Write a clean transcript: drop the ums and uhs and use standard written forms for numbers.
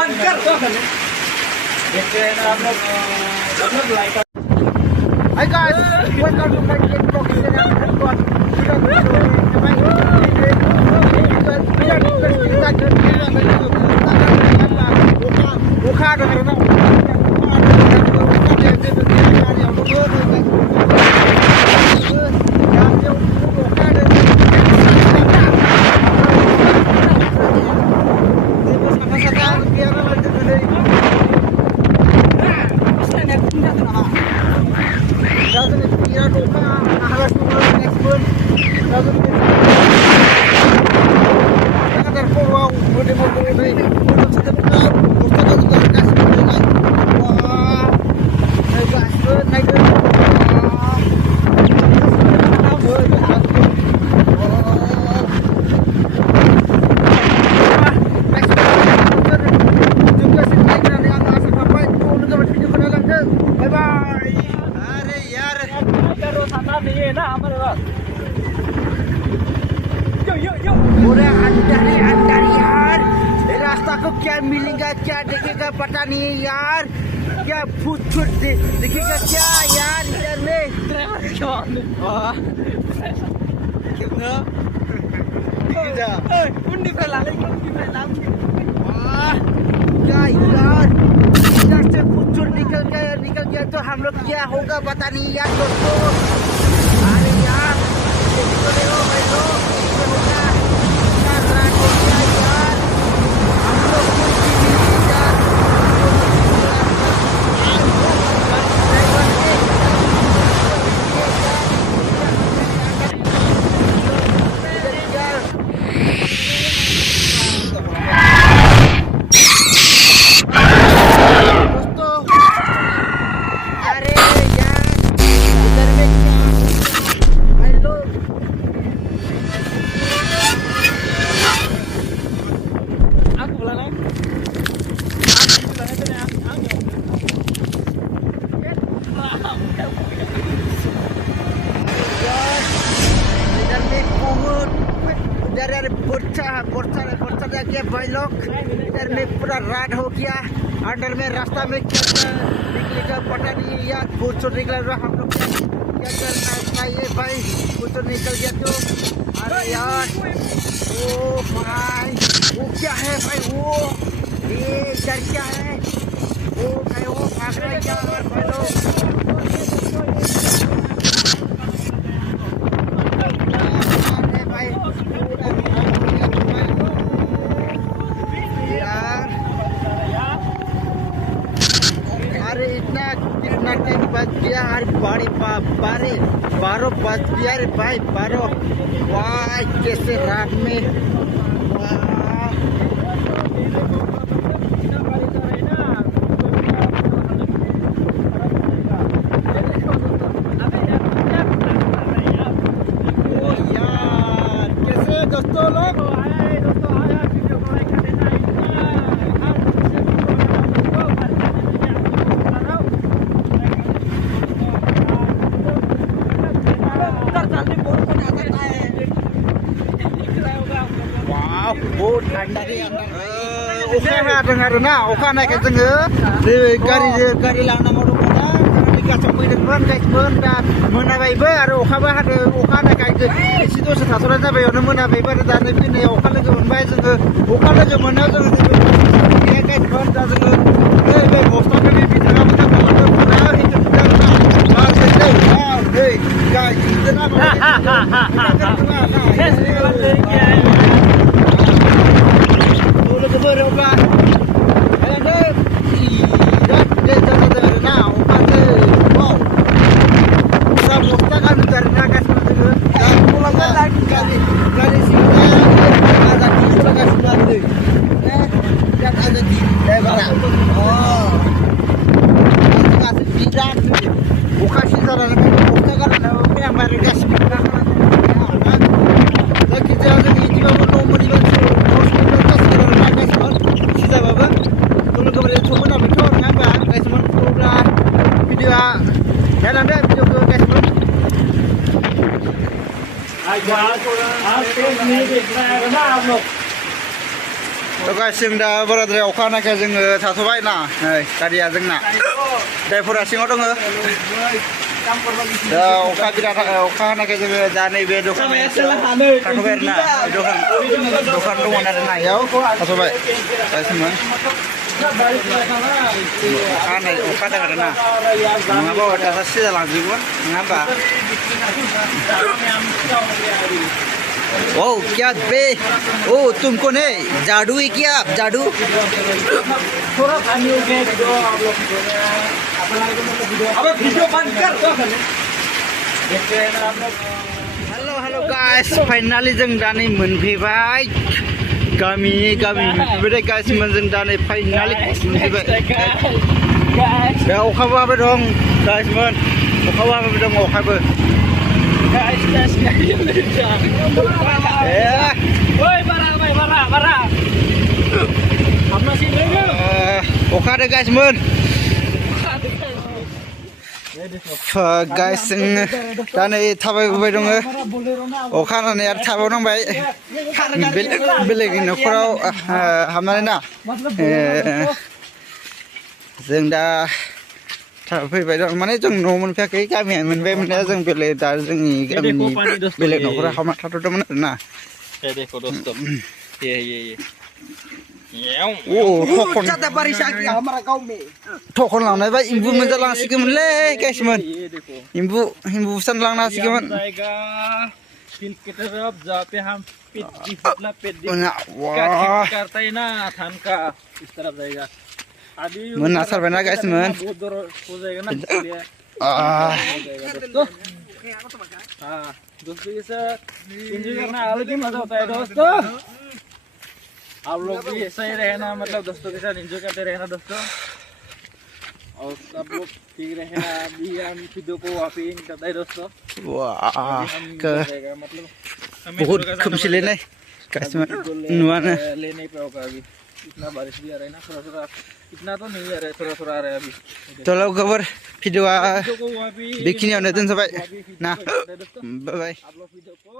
Hi guys, welcome to my vlog channel. अंदर यार रास्ता को क्या मिलेगा क्या देखेगा पता नहीं है यार क्या फूट फूट देखेगा क्या यार इधर में क्या यार इधर से फूट फूट निकल गया तो हम लोग क्या होगा पता नहीं यार दोस्तों। अरे यार भाई लोग भाई लोग इधर में पूरा रात हो गया अंदर में रास्ता में क्या निकलेगा पता नहीं यार कुछ निकल हम लोग क्या करना चाहिए भाई कुछ निकल गया तो। अरे यार ओ भाई वो क्या है भाई वो ये डर क्या है वो भाई वो भाग रहा है क्या भाई लोग कितना टाइम बच गया यार 12 बज गया रे भाई 12 वाह कैसे रात में यार कैसे दोस्तों लोग dengarna oka naik जोङो गारि लांनांगौ दंना गासै फैदोंमोन गाइसमोन दा मोनाबायबो आरो अखाबो हादों अखा हानायखाय एसे दसे थाथ'नाय जाबायावनो मोनाबायबो आरो दा नै फैनायाव अखा लोगो मोनबाय जोङो अखा लोगो मोननायाव जोङो जेबो गाइसमोन दा जोङो बे बस्थाखौ बे बिथाङाबो दा खालामदों फुरा हिन्दु तो गाइस जों दा बाराद्राय अखा हानायखाय जोङो थाथ'बाय ना नै गारिया जोंना ड्राइभारा सिङाव दङ दा अखा बिराद अखा हानायखाय जोङो दा नैबे दखानाव थाथ'बाय आरोना दखान दङ आरो ना इयाव थाथ'बाय गाइसमोन अखा हादों आरोना नङाबा दासा सिजा लांजोबगोन नङा होमबा ओ क्या बे ओ तुमको नहीं जादू है क्या जादू थोड़ा पानी हो गया तो आप लोग अब वीडियो बंद कर दो देखते हैं ना आप लोग हेलो हेलो गाइस फाइनाली जों दा नै मोनफैबाय गामि मोनफैबाय गाइस मोन जों दा नै फाइनाली मोनफैबाय दा अखाबो हाबाय दं गाइस मोन अखाबो हाबाय दं अखाबो guys woi bara apa sih ini अखा हादों गाइस मोन गाइस जों दा नै थाबायबोबाय दङ अखा हानानै आरो थाबावनांबाय बेलेगनि न'खराव हाबनानै ना जों दा फैबाय दं माने जों न' मोनफैयाखै गामिया मोनबाय मोननाया जों बेलेग दा जोंनि गामिनि बेलेग न'खराव हाबना थाथ'दोंमोन आरोना थखन लांनाय बा इम्बु मोनजालांसिगौमोनलै गाइसमोन इम्बु बुसान लांनो हासिगौमोन जहाँ पे हम करता है ना थान का इस तरफ जाएगा मन आसारबाय ना गाइसमोन बहुत दूर हो जाएगा ना दोस्तों ये सब एंजॉय करना अलग ही मजा होता है दोस्तों आप लोग भी ऐसा ही रहना मतलब दोस्तों के साथ एंजॉय करते रहना दोस्तों और सब लोग ठीक रहना अभी हम वीडियो को वापिंग करते हैं दोस्तों मतलब बहुत खोमसिलै नै गाइसमोन नुवानो ले नहीं पाओगे अभी इतना बारिश भी आ रहा है ना थोड़ा इतना तो नहीं आ रहा है थोड़ा आ रहा है अभी चलो खबर भिडियोआ बेखिनियावनो दोनथ'बाय ना बाय बाय आप लोग वीडियो को